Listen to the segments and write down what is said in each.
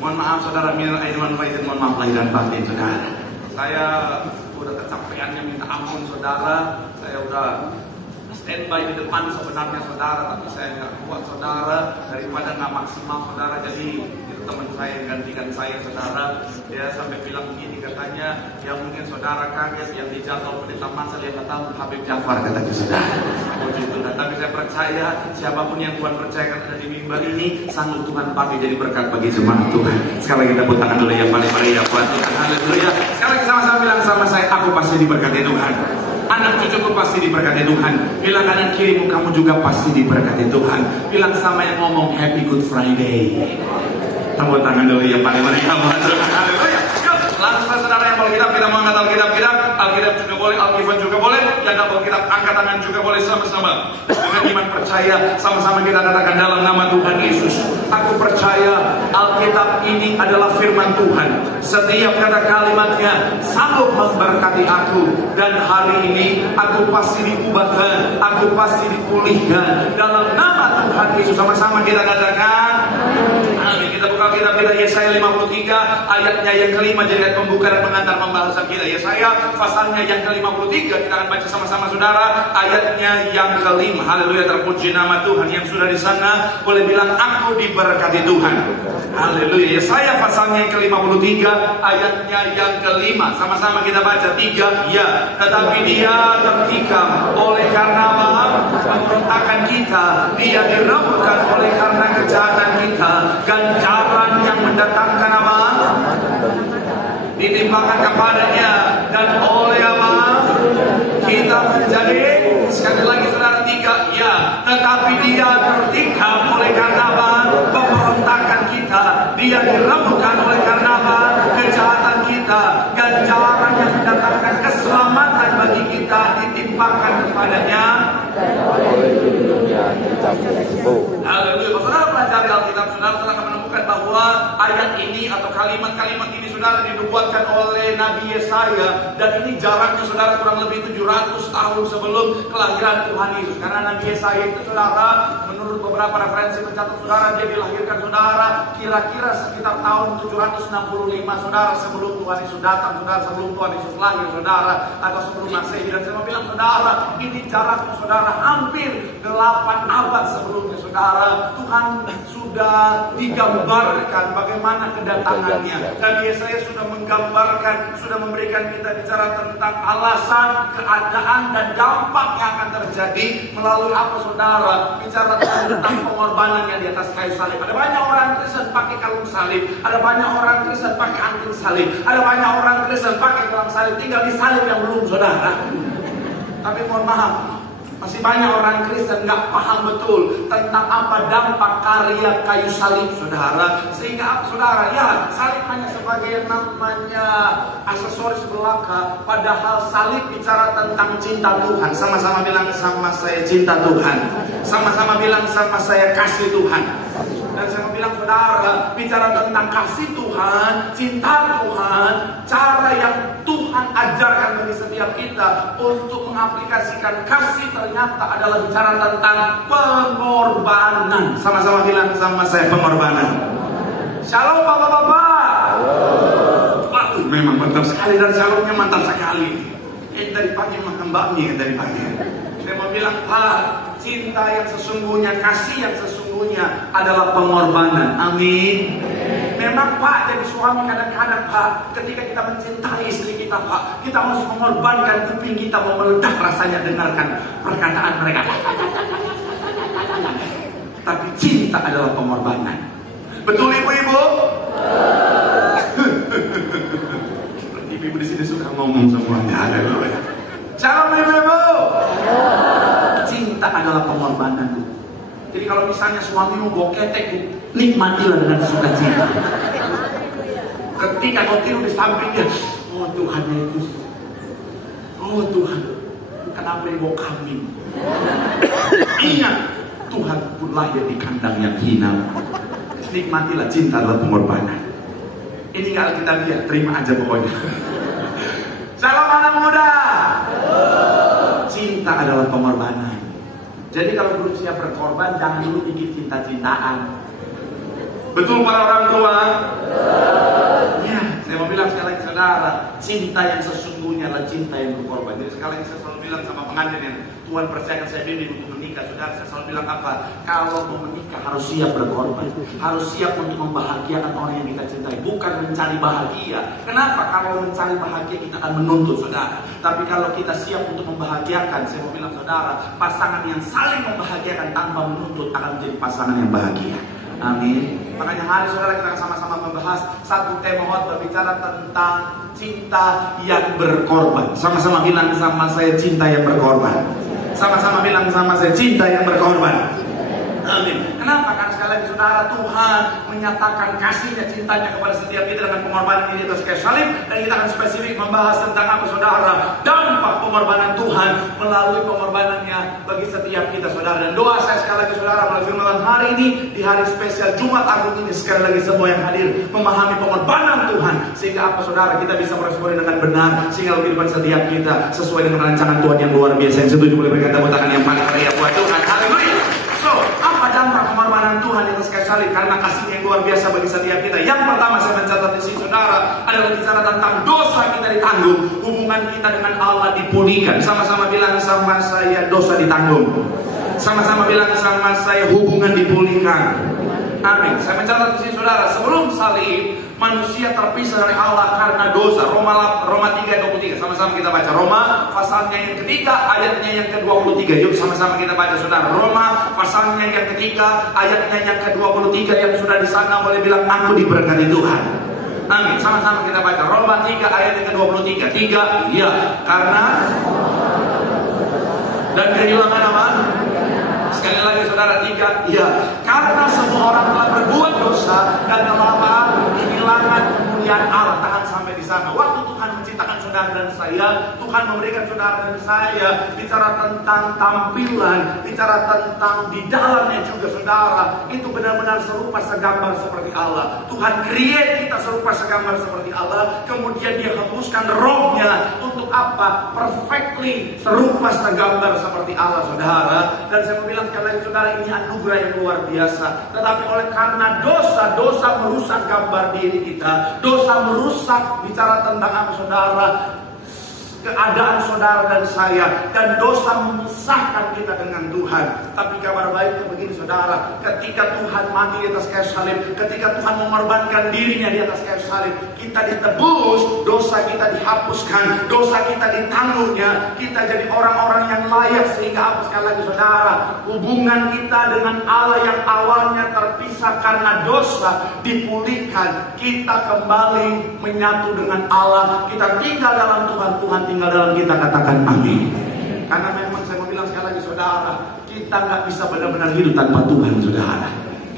Mohon maaf saudara, mohon maaf lahir dan batin saudara. Saya udah kecapeannya minta ampun saudara. Saya udah standby di depan sebenarnya saudara, tapi saya nggak kuat saudara, daripada nggak maksimal saudara. Jadi itu teman saya yang gantikan saya saudara. Dia sampai bilang begini katanya, yang mungkin saudara kaget yang dijadwal pendeta Mansal yang tahu Habib Jafar katanya saudara. Tapi saya percaya siapapun yang Tuhan percayakan ada di mimbar ini sanggup Tuhan pakai jadi berkat bagi jemaat Tuhan. Sekarang kita tepuk tangan dulu ya, paling meriah buat Tuhan. Haleluya. Sekarang sama-sama bilang sama saya, aku pasti diberkati Tuhan. Anak cucuku pasti diberkati Tuhan. Bilang kanan kirimu, kamu juga pasti diberkati Tuhan. Bilang sama yang ngomong Happy Good Friday. Tepuk tangan dulu ya, paling meriah buat Tuhan. Haleluya. Langsung saudara yang Alkitab, kita mau angkat Alkitab juga boleh, Alkitab juga boleh, yang Alkitab angkat tangan juga boleh sama-sama. Dengan iman percaya, sama-sama kita katakan dalam nama Tuhan Yesus. Aku percaya Alkitab ini adalah firman Tuhan. Setiap kata kalimatnya sanggup memberkati aku. Dan hari ini aku pasti diubahkan, aku pasti dipulihkan dalam nama Tuhan Yesus. Sama-sama kita katakan amin. Kita buka kitab kita Yesaya 53 ayatnya yang kelima, jadi ayat pembuka dan pengantar pembahasan kita. Yesaya pasalnya yang ke-53, kita akan baca sama-sama saudara ayatnya yang kelima. Haleluya, terpuji nama Tuhan. Yang sudah di sana boleh bilang aku diberkati Tuhan. Haleluya. Yesaya pasalnya yang ke-53 ayatnya yang kelima. Sama-sama kita baca 3 ya. Tetapi dia tertikam oleh karena pemberontakan kita, dia diremukkan oleh karena kejahatan kita. Ganjaran yang mendatangkan apa? Ditimpakan kepadanya, dan oleh apa? Kita menjadi, sekali lagi saudara 3 ya. Tetapi dia tertikam oleh karena apa? Pemberontakan kita, dia diremukkan oleh karena apa? Kejahatan kita. Ganjaran yang mendatangkan keselamatan bagi kita ditimpakan kepadanya. Haleluya. Saudara pelajari Alkitab, saudara akan menemukan bahwa ayat ini atau kalimat-kalimat ini saudara dinubuatkan oleh Nabi Yesaya, dan ini jaraknya saudara kurang lebih 700 tahun sebelum kelahiran Tuhan Yesus. Karena Nabi Yesaya itu saudara, menurut beberapa referensi pencatat saudara, dia dilahirkan saudara kira-kira sekitar tahun 765 saudara sebelum Tuhan Yesus datang saudara, sebelum Tuhan Yesus lahir saudara, atau sebelum Masehi. Dan saya mau bilang saudara, ini jaraknya saudara hampir 8 abad sebelumnya saudara. Tuhan sudah digambarkan bagaimana kedatangannya. Nabi Yesaya sudah menggambarkan, sudah memberikan kita bicara tentang alasan, keadaan, dan dampak yang akan terjadi melalui apa saudara? Bicara tentang pengorbanannya di atas kayu salib. Ada banyak orang Kristen pakai kalung salib, ada banyak orang Kristen pakai anting salib, ada banyak orang Kristen pakai gelang salib, tinggal di salib yang belum saudara. Tapi mohon maaf, masih banyak orang Kristen nggak paham betul tentang apa dampak karya kayu salib saudara. Sehingga apa saudara? Ya, salib hanya sebagai namanya aksesoris belaka. Padahal salib bicara tentang cinta Tuhan. Sama-sama bilang sama saya cinta Tuhan. Sama-sama bilang sama saya kasih Tuhan. Dan saya mau bilang saudara, bicara tentang kasih Tuhan, cinta Tuhan, cara yang Tuhan ajarkan bagi setiap kita untuk mengaplikasikan kasih ternyata adalah bicara tentang pengorbanan. Sama-sama bilang sama saya pengorbanan. Shalom bapak-bapak. Wah, memang mantap sekali, dan shalomnya mantap sekali. Dari pagi makan bakmi dari pagi. Saya mau bilang Pak, cinta yang sesungguhnya, kasih yang sesungguhnya adalah pengorbanan. Amin. Memang Pak, jadi suami kadang-kadang Pak, ketika kita mencintai istri kita Pak, kita harus mengorbankan kuping kita, mau meledak rasanya dengarkan perkataan mereka. Tapi cinta adalah pengorbanan. Betul ibu-ibu? Ibu di sini suka ngomong semuanya. Shalom ibu-ibu. Cinta adalah pengorbanan. Jadi kalau misalnya suamimu bawa ketek, nikmatilah dengan sukacita. Ketika kau tidur di sampingnya, oh Tuhan Yesus, oh Tuhan, kenapa dia bawa kambing? Ingat, Tuhan pun lahir di kandang yang hina. Nikmatilah, cinta adalah pengorbanan. Ini nggak kita lihat, terima aja pokoknya. Shalom anak muda. Cinta adalah pengorbanan. Jadi kalau belum siap berkorban, jangan dulu bikin cinta-cintaan. Betul para orang tua? Ya, saya mau bilang sekali lagi saudara, cinta yang sesungguhnya adalah cinta yang berkorban. Jadi sekali lagi saya selalu bilang sama pengantin yang Tuhan percayakan saya bimbing untuk menikah, saudara, saya selalu bilang apa? Kalau mau menikah harus siap berkorban, harus siap untuk membahagiakan orang yang kita cintai, bukan mencari bahagia. Kenapa? Kalau mencari bahagia kita akan menuntut, saudara. Tapi kalau kita siap untuk membahagiakan, saya mau bilang saudara, pasangan yang saling membahagiakan tanpa menuntut akan menjadi pasangan yang bahagia. Amin. Makanya hari saudara kita sama-sama membahas satu tema khotbah berbicara tentang cinta yang berkorban. Sama-sama bilang sama saya, cinta yang berkorban. Sama-sama bilang sama saya, cinta yang berkorban. Amin. Kenapa? Karena sekali lagi saudara, Tuhan menyatakan kasihnya, cintanya kepada setiap kita dengan pengorbanan di atas kayu salib. Dan kita akan spesifik membahas tentang apa saudara? Dampak pengorbanan Tuhan melalui pengorbanannya bagi setiap kita saudara. Dan doa saya sekali lagi saudara, melalui firman hari ini, di hari spesial Jumat Agung ini, sekali lagi semua yang hadir memahami pengorbanan Tuhan, sehingga apa saudara, kita bisa meresponi dengan benar, sehingga kehidupan setiap kita sesuai dengan rancangan Tuhan yang luar biasa. Yang setuju boleh berikan tepuk tangan yang paling meriah buat Tuhan. Haleluya. So, apa dampak pengorbanan Tuhan di atas kayu salib karena kasihnya yang luar biasa bagi setiap kita? Yang pertama saya mencatat di sini saudara adalah bicara tentang dosa kita ditanggung, hubungan kita dengan Allah dipulihkan. Sama-sama bilang sama saya, dosa ditanggung. Sama-sama bilang sama saya, hubungan dipulihkan. Amin. Saya mencatat di sini saudara, sebelum salib manusia terpisah dari Allah karena dosa. Roma 3:23. Sama-sama kita baca. Roma pasalnya yang ketiga, ayatnya yang ke-23. Yuk sama-sama kita baca saudara. Roma pasalnya yang ketiga, ayatnya yang ke-23. Yang sudah di sana boleh bilang aku diberkati Tuhan. Amin. Sama-sama kita baca. Roma 3 ayat yang ke-23. 3, ya, karena dan kehilangan apa? Sekali lagi saudara, 3, ya, karena semua orang telah berbuat dosa dan telah kehilangan kemuliaan Allah. Tahan sampai di sana. Waktu Tuhan menciptakan saudara dan saya, Tuhan memberikan saudara dan saya bicara tentang tampilan, bicara tentang di dalamnya juga saudara, itu benar-benar serupa segambar seperti Allah. Tuhan create kita serupa segambar seperti Allah, kemudian Dia hembuskan rohnya untuk apa? Perfectly serupa segambar seperti Allah saudara. Dan saya mau bilang sekali lagi saudara, ini anugerah yang luar biasa. Tetapi oleh karena dosa merusak gambar diri kita, dosa merusak bicara tentang apa saudara? Keadaan saudara dan saya, dan dosa memisahkan kita dengan Tuhan. Tapi kabar baiknya begini saudara, ketika Tuhan mati di atas kayu salib, ketika Tuhan mengorbankan dirinya di atas kayu salib, kita ditebus, dosa kita dihapuskan, dosa kita ditanggungnya, kita jadi orang-orang yang layak. Sehingga apa sekali lagi saudara, hubungan kita dengan Allah yang awalnya terpisah karena dosa dipulihkan. Kita kembali menyatu dengan Allah, kita tinggal dalam Tuhan, Tuhan tinggal dalam kita. Katakan amin. Karena memang saya mau bilang sekali lagi saudara, kita nggak bisa benar-benar hidup tanpa Tuhan saudara.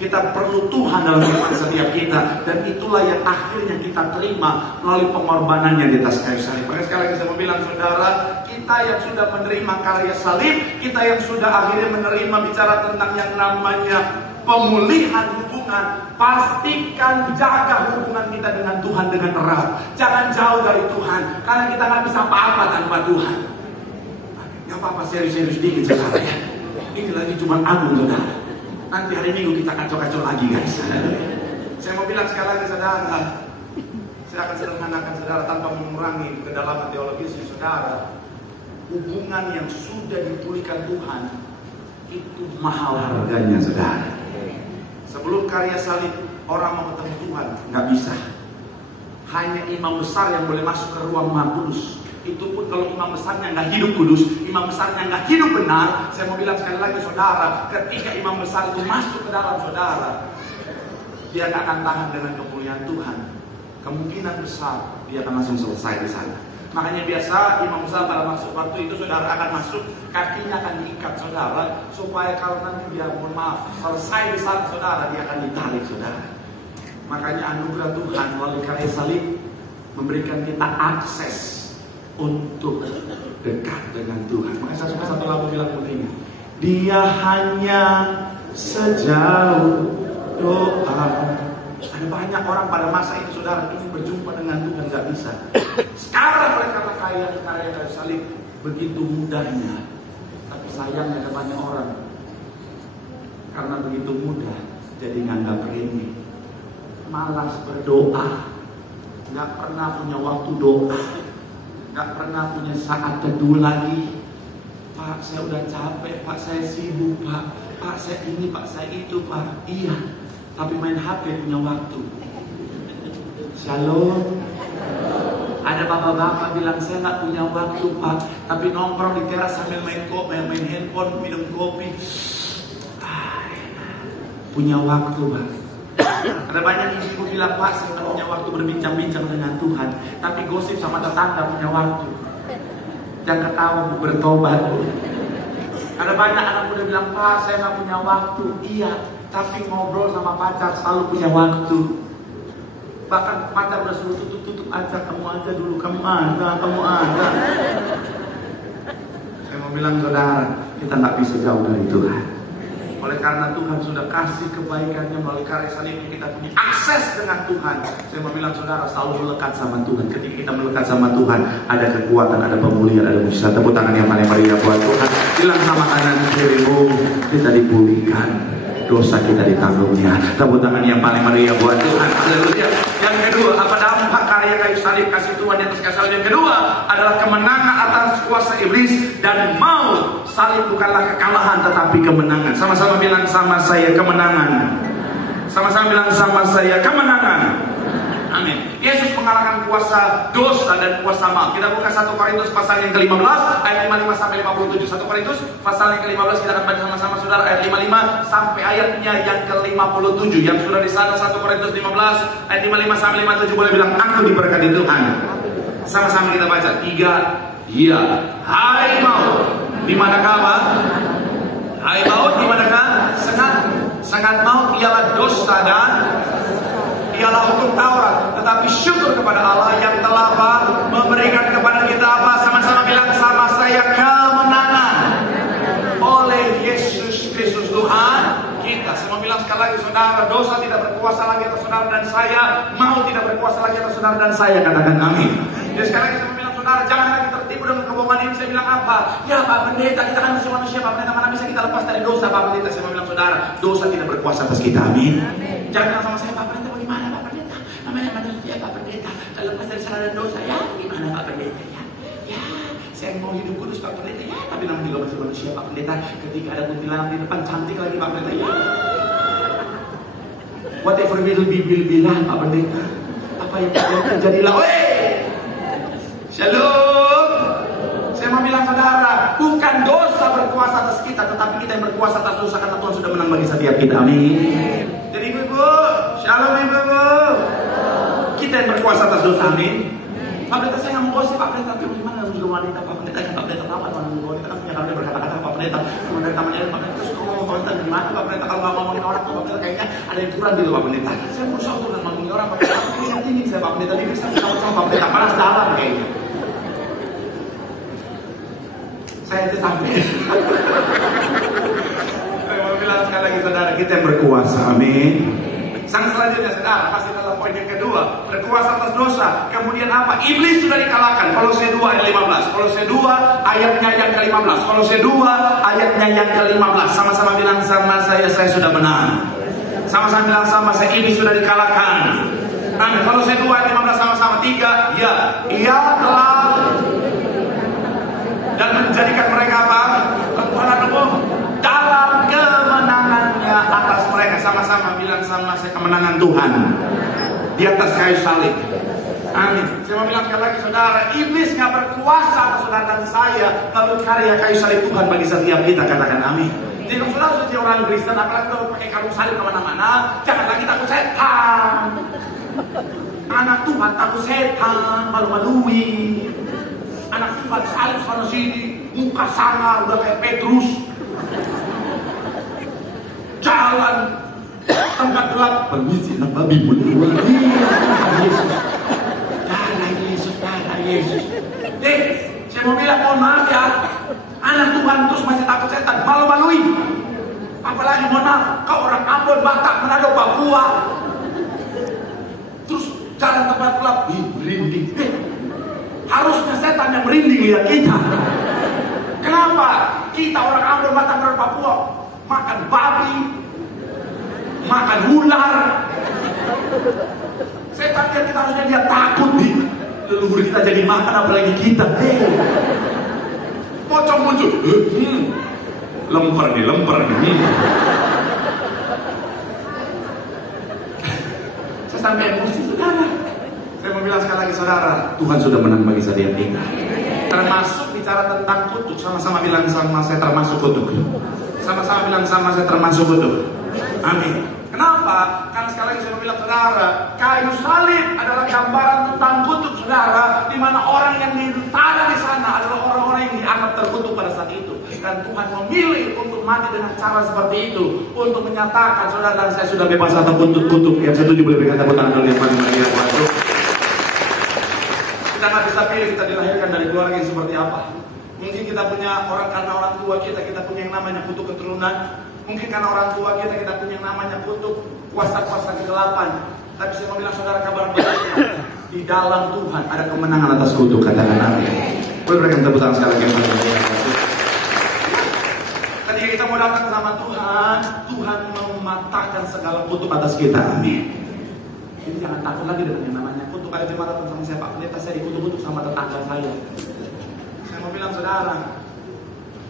Kita perlu Tuhan dalam kehidupan setiap kita, dan itulah yang akhirnya kita terima melalui pengorbanannya di atas kayu salib. Maka sekali lagi saya mau bilang saudara, kita yang sudah menerima karya salib, kita yang sudah akhirnya menerima bicara tentang yang namanya pemulihan hubungan, pastikan jaga hubungan kita dengan Tuhan dengan erat. Jangan jauh dari Tuhan, karena kita nggak bisa apa-apa tanpa Tuhan. Gak apa-apa, serius-serius dikit saudara ya. Ini lagi cuma agung saudara. Nanti hari Minggu kita kacau-kacau lagi guys. Saya mau bilang sekali lagi saudara, saya akan sederhanakan saudara tanpa mengurangi kedalaman teologisnya saudara. Hubungan yang sudah dipulihkan Tuhan itu mahal harganya saudara. Sebelum karya salib, orang mau ketemu Tuhan nggak bisa. Hanya imam besar yang boleh masuk ke ruang Maha Kudus. Itu pun kalau imam besarnya nggak hidup kudus, imam besarnya nggak hidup benar. Saya mau bilang sekali lagi saudara, ketika imam besar itu masuk ke dalam saudara, dia nggak akan tahan dengan kemuliaan Tuhan. Kemungkinan besar dia akan langsung selesai di sana. Makanya biasa imam besar pada masuk waktu itu saudara akan masuk, kakinya akan diikat saudara, supaya kalau nanti dia mohon maaf selesai di sana saudara, dia akan ditarik saudara. Makanya anugerah Tuhan melalui karya salib memberikan kita akses untuk dekat dengan Tuhan. Makanya saya suka satu lagu bilang begini, Dia hanya sejauh doa. Ada banyak orang pada masa itu saudara ingin berjumpa dengan Tuhan, gak bisa. Sekarang oleh kata karya salib begitu mudahnya. Tapi sayangnya ada banyak orang karena begitu mudah jadi nganggap remeh. malas berdoa, nggak pernah punya waktu doa, nggak pernah punya saat teduh lagi. Pak, saya udah capek, Pak, saya sibuk, Pak, saya ini, Pak, saya itu, Pak. Iya, tapi main HP punya waktu. Shalom. Ada bapak-bapak bilang saya nggak punya waktu, Pak, tapi nongkrong di teras sambil main handphone, minum kopi. Punya waktu, Pak. Ada banyak ibu bilang, Pak, saya nggak punya waktu berbincang-bincang dengan Tuhan, tapi gosip sama tetangga punya waktu. Jangan ketawa, bertobat. Ada banyak anak muda bilang, Pak, saya nggak punya waktu. Iya, tapi ngobrol sama pacar selalu punya waktu. Bahkan pacar udah suruh tutup aja, kamu aja dulu, kamu aja. Saya mau bilang, saudara, kita nggak bisa jauh dari Tuhan. Oleh karena Tuhan sudah kasih kebaikannya melalui karya salibnya, kita punya akses dengan Tuhan. Saya mau bilang, saudara, selalu melekat sama Tuhan. Ketika kita melekat sama Tuhan, ada kekuatan, ada pemulihan, ada mujizat. Tepuk tangan yang paling meriah buat Tuhan. Bilang sama kanan kirimu, kita dipulihkan, dosa kita ditanggungnya. Tepuk tangan yang paling meriah buat Tuhan. Haleluya. Yang kedua, apa dampak karya kayu salib kasih Tuhan di atas kayu salib? Yang kedua adalah kemenangan atas kuasa iblis dan maut. Salib bukanlah kekalahan, tetapi kemenangan. Sama-sama bilang sama saya, kemenangan. Sama-sama bilang sama saya, kemenangan. Amin. Yesus mengalahkan kuasa dosa dan kuasa maut. Kita buka 1 Korintus pasal yang ke-15 ayat 55 sampai 57. 1 Korintus pasal yang ke-15 kita akan baca sama-sama, saudara, ayat 55 sampai ayatnya yang ke-57. Yang sudah di sana 1 Korintus 15 ayat 55 sampai 57 boleh bilang aku diberkati Tuhan. Sama-sama kita baca. 3. Iya. Hai maut, di manakah apa? Hai maut, di manakah? Sangat maut ialah dosa dan ialah hukum Taurat, tetapi syukur kepada Allah yang telah memberikan kepada kita apa? Sama-sama bilang sama saya, kemenangan oleh Yesus Kristus Tuhan kita. Saya mau bilang sekali lagi, saudara, dosa tidak berkuasa lagi atas saudara dan saya, maut tidak berkuasa lagi atas saudara dan saya. Katakan amin. Jadi sekarang kita mau bilang, saudara, jangan lagi tertipu dengan kebohongan ini. Saya bilang apa? Ya Pak Pendeta, kita kan masih manusia, Pak Pendeta, mana bisa kita lepas dari dosa, Pak Pendeta? Saya mau bilang, saudara, dosa tidak berkuasa atas kita. Amin. Jangan bilang sama saya, Pak Pendeta, bagaimana Pak Pendeta? Namanya manusia, Pak Pendeta, kalau lepas dari salah dan dosa, ya gimana Pak Pendeta? Ya, saya mau hidup kudus, Pak Pendeta. Ya, tapi namanya juga masih manusia, Pak Pendeta. Ketika ada kuntilanak di depan, cantik lagi, Pak Pendeta. Ya, whatever will be lah, Pak Pendeta. Apa yang terjadilah. Shalom. Saya mau bilang, saudara, bukan dosa berkuasa atas kita, tetapi kita yang berkuasa atas dosa karena Tuhan sudah menang bagi setiap kita. Amin. Jadi ibu-ibu, shalom ibu-ibu. Kita yang berkuasa atas dosa. Amin. Pak Pendeta, saya nggak mau gosip, Pak Pendeta. Tapi gimana juga wanita, Pak Pendeta? Pak Pendeta tahu kan wanita kan punya kalau berkata-kata, Pak Pendeta. Kemudian namanya Pak Pendeta, terus ngomong Pak Pendeta gimana, Pak Pendeta? Kalau nggak ngomongin orang, Pak Pendeta kayaknya ada yang kurang gitu, Pak Pendeta. Saya berusaha untuk ngomongin orang, Pak Pendeta. Ini tinggi saya, Pak Pendeta. Ini bisa sama Pak Pendeta, panas dalam kayaknya. Saya itu sampai. Saya mau bilang sekali lagi, saudara, kita yang berkuasa. Amin. Sang selanjutnya, saudara, masih dalam poin yang kedua, berkuasa atas dosa. Kemudian apa? Iblis sudah dikalahkan. Kolose 2 ayat 15. Kolose 2 ayatnya yang ke-15. Kolose 2 ayatnya yang ke-15. Sama-sama bilang sama saya sudah menang. Sama-sama bilang sama saya, iblis sudah dikalahkan. Amin. Kolose 2 ayat 15 sama-sama. 3. Ya, ia telah dan menjadikan mereka apa? Kekuatan Allah dalam kemenangannya atas mereka. Sama-sama bilang sama saya, kemenangan Tuhan di atas kayu salib. Amin. Saya mau bilang sekali lagi, saudara, iblis nggak berkuasa atas saudara dan saya melalui karya kayu salib Tuhan bagi setiap kita. Katakan amin. Jadi kalau saudara sudah orang Kristen, apalagi kalau pakai kalung salib kemana-mana, jangan lagi takut setan. Anak Tuhan takut setan, malu-malui. Anak Tuhan salib sana sini, muka sangar udah kayak Petrus. Jalan tempat gelap, permisi nama babi mulia. Yesus, darah Yesus. Saya mau bilang mohon maaf ya, anak Tuhan terus masih takut setan, malu-malui. Apalagi mohon maaf, kau orang Ambon, Batak, Manado, Papua, terus jalan tempat gelap, merinding. Harusnya setan yang merinding lihat kita. Kenapa? Kita orang Ambon, Batak, Manado, Papua makan babi, makan ular, Setan lihat kita harusnya dia takut nih. Leluhur kita jadi makan apalagi kita. Pocong muncul. Lemper nih. Saya sampai emosi, saudara. Saya mau bilang sekali lagi, saudara, Tuhan sudah menang bagi setiap kita. Termasuk bicara tentang kutuk, sama-sama bilang sama saya termasuk kutuk. Sama-sama bilang sama saya termasuk kutuk. Amin. Kenapa? Karena sekali lagi saya mau bilang, saudara, kayu salib adalah gambaran tentang kutuk, saudara, di mana orang yang ditaruh di sana adalah orang-orang yang dianggap terkutuk pada saat itu. Dan Tuhan memilih untuk mati dengan cara seperti itu, untuk menyatakan, saudara, saya sudah bebas atau kutuk. Yang setuju boleh berikan tepuk tangan dulu yang paling meriah. Kita nggak bisa pilih kita dilahirkan dari keluarga yang seperti apa. Mungkin kita punya karena orang tua kita punya yang namanya kutuk keturunan. Mungkin karena orang tua kita punya yang namanya kutuk kuasa-kuasa kegelapan. Tapi saya mau bilang, saudara, kabar baik, di dalam Tuhan ada kemenangan atas kutuk. Katakan amin. Boleh berikan tepuk tangan sekali lagi yang paling meriah. Ketika kita mau datang sama Tuhan, Tuhan mematahkan segala kutuk atas kita. Amin. Jadi jangan takut lagi dengan yang namanya kutuk. Ada jemaat datang sama saya, Pak Pendeta, saya dikutuk-kutuk sama tetangga saya. Saya mau bilang, saudara,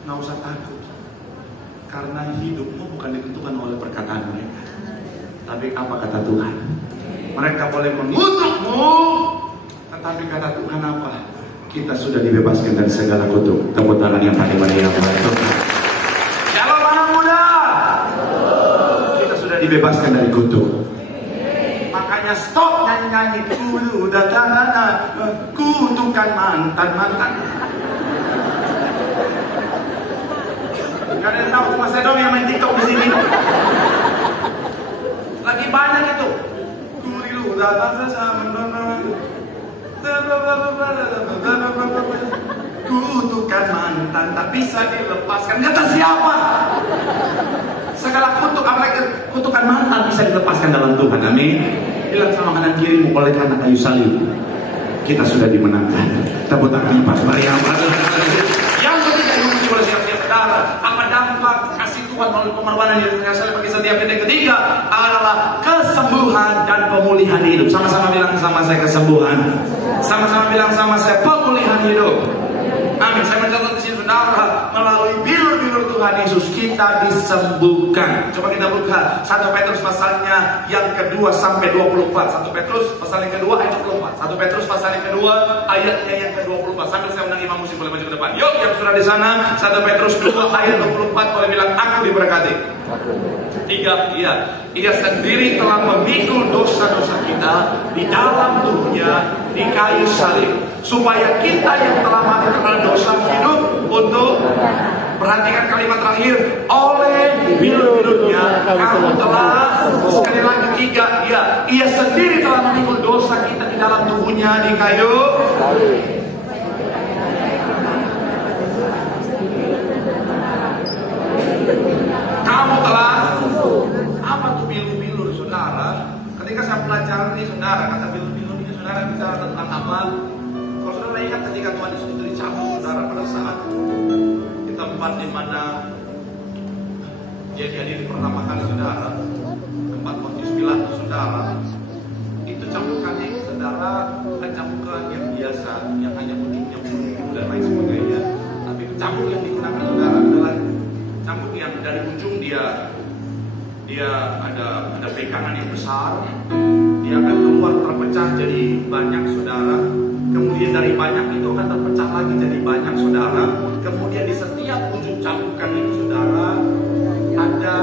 nggak usah takut. Karena hidupmu bukan ditentukan oleh perkataan mereka, tapi apa kata Tuhan. Mereka boleh mengutukmu, tetapi kata Tuhan apa? Kita sudah dibebaskan dari segala kutuk. Tepuk tangan yang paling meriah. Shalom anak muda. Kita sudah dibebaskan dari kutuk. Makanya stop nyanyi-nyanyi. Dulu datang kutukan mantan. Gak ada yang tahu, cuma saya dong yang main TikTok di sini. Lagi banyak itu. Dulu datang kutukan mantan tak bisa dilepaskan. Kata siapa? Segala kutuk, apalagi kutukan mantan bisa dilepaskan dalam Tuhan. Amin. Bilang sama kanan kirimu, oleh karena kayu salib kita sudah dimenangkan. Tepuk tangan yang paling meriah. Yang ketiga yang mesti boleh siap-siap, saudara. Apa dampak kasih Tuhan melalui pengorbanan yang salib bagi setiap kita? Yang ketiga adalah kesembuhan dan pemulihan hidup. Sama-sama bilang sama saya kesembuhan. Sama-sama bilang sama saya pemulihan hidup. Amin. Saya mencatat di sini, saudara, melalui bilur-bilur Tuhan Yesus kita disembuhkan. Coba kita buka 1 Petrus pasalnya yang kedua sampai 24. 1 Petrus pasal yang kedua ayat 24. 1 Petrus pasal yang kedua ayatnya yang ke-24. Sambil saya undang imam musik boleh maju ke depan. Yuk, yang sudah di sana, 1 Petrus 2 ayat 24 boleh bilang aku diberkati. 3, ia sendiri telah memikul dosa-dosa kita di dalam tubuhnya di kayu salib, supaya kita yang telah mati karena dosa hidup untuk, perhatikan kalimat terakhir, oleh bilur-bilurnya kamu telah, sekali lagi 3, ia sendiri telah memikul dosa kita di dalam tubuhnya di kayu salib. Kamu telah, apa tuh bilur-bilur, saudara? Ketika saya pelajari, saudara, kata bilur-bilur ini, saudara, bicara tentang apa? Kalau saudara ingat ketika Tuhan Yesus itu dicabut, saudara, pada saat di tempat di mana dia dihadiri pertama kali, saudara, tempat Pontius Pilatus, saudara, itu cambukannya, saudara, bukan cambukan yang biasa, yang hanya ujungnya bulu dan lain sebagainya, tapi cambuk yang digunakan, saudara, adalah cambuk yang dari ujung dia ada pegangan yang besar, dia akan keluar terpecah jadi banyak, saudara. Kemudian dari banyak itu akan terpecah lagi jadi banyak, saudara. Kemudian di setiap ujung cambukan itu, saudara, ada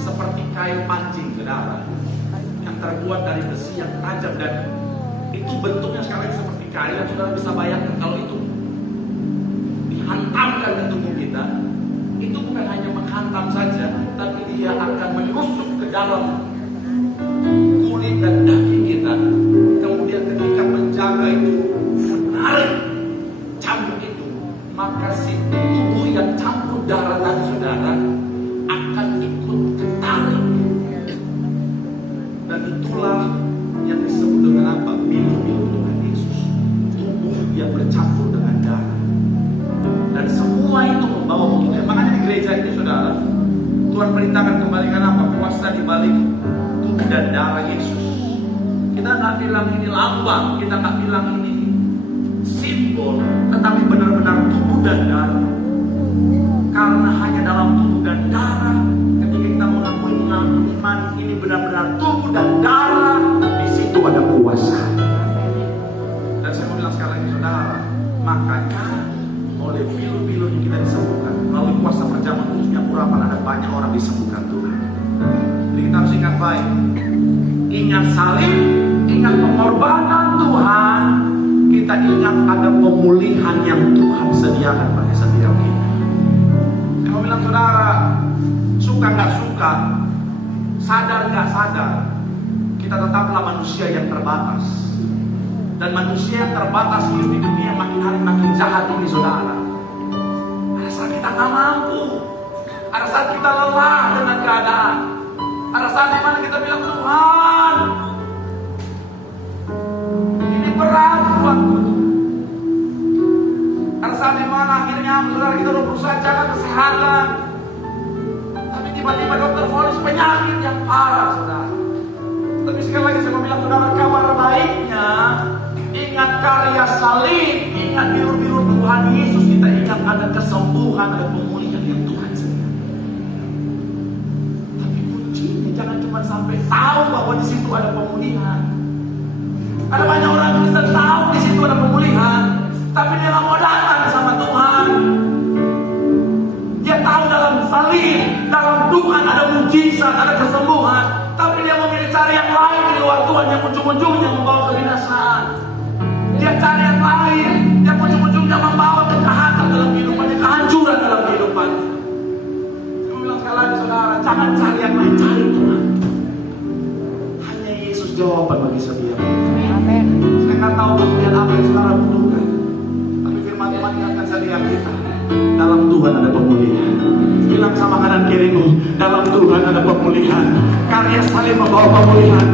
seperti kayu pancing, saudara, yang terbuat dari besi yang tajam, dan itu bentuknya sekarang seperti kayu. Saudara bisa bayangkan kalau itu dihantamkan ke tubuh kita, itu bukan hanya menghantam saja, tapi dia akan menusuk ke dalam kulit dan daging kita. Kemudian ketika penjaga itu menarik cambuk itu, maka si tubuh yang campur darah tadi, saudara, akan ikut ketarik. Dan itulah yang disebut dengan apa? Bilur-bilur Tuhan Yesus. Tubuh yang bercampur dengan darah. Dan semua itu membawa kemuliaan. Makanya di gereja ini, saudara, Tuhan perintahkan kembalikan apa? Kuasa di balik darah Yesus. Kita nggak bilang ini lambang, kita nggak bilang ini simbol, tetapi benar-benar tubuh dan darah. Karena hanya dalam tubuh dan darah, ketika kita mengakui iman ini benar-benar tubuh dan darah, di situ ada kuasa. Dan saya mau bilang sekali lagi saudara, makanya oleh pilu-pilu yang kita disembuhkan, melalui kuasa perjamuan khususnya urapan, ada banyak orang disembuhkan Tuhan. Jadi kita harus ingat baik, ingat salib, ingat pengorbanan Tuhan, kita ingat ada pemulihan yang Tuhan sediakan bagi setiap kita. Saya mau bilang saudara, suka nggak suka, sadar nggak sadar, kita tetaplah manusia yang terbatas. Dan manusia yang terbatas hidup di dunia makin hari makin jahat ini saudara. Ada saat kita nggak mampu, ada saat kita lelah dengan keadaan, ada saat dimana kita bilang Tuhan, ini berat buatku. Ada saat dimana akhirnya saudara kita udah berusaha jaga kesehatan, tapi tiba-tiba dokter vonis penyakit yang parah saudara. Tapi sekali lagi saya mau bilang saudara, kabar baiknya, ingat karya salib, ingat biru-biru Tuhan Yesus, kita ingat ada kesembuhan, ada pemulihan yang Tuhan sediakan. Tapi kuncinya jangan cuma sampai tahu bahwa di situ ada pemulihan. Ada banyak orang yang bisa tahu di situ ada pemulihan, tapi dia nggak mau datang sama Tuhan. Dia tahu dalam salib, dalam Tuhan ada mujizat, ada kesembuhan, tapi dia memilih cari yang lain di luar Tuhan yang ujung-ujungnya membawa kebinasaan. Dia cari yang lain, yang ujung-ujungnya membawa kejahatan dalam kehidupannya, kehancuran dalam kehidupannya. Saya bilang sekali lagi saudara, jangan cari yang lain, cari Tuhan. Hanya Yesus jawaban bagi setiap kita. Amin. Saya nggak tahu bagian apa yang saudara butuhkan, tapi firman Tuhan ingatkan setiap kita, dalam Tuhan ada pemulihan. Bilang sama kanan kirimu, dalam Tuhan ada pemulihan. Karya salib membawa pemulihan.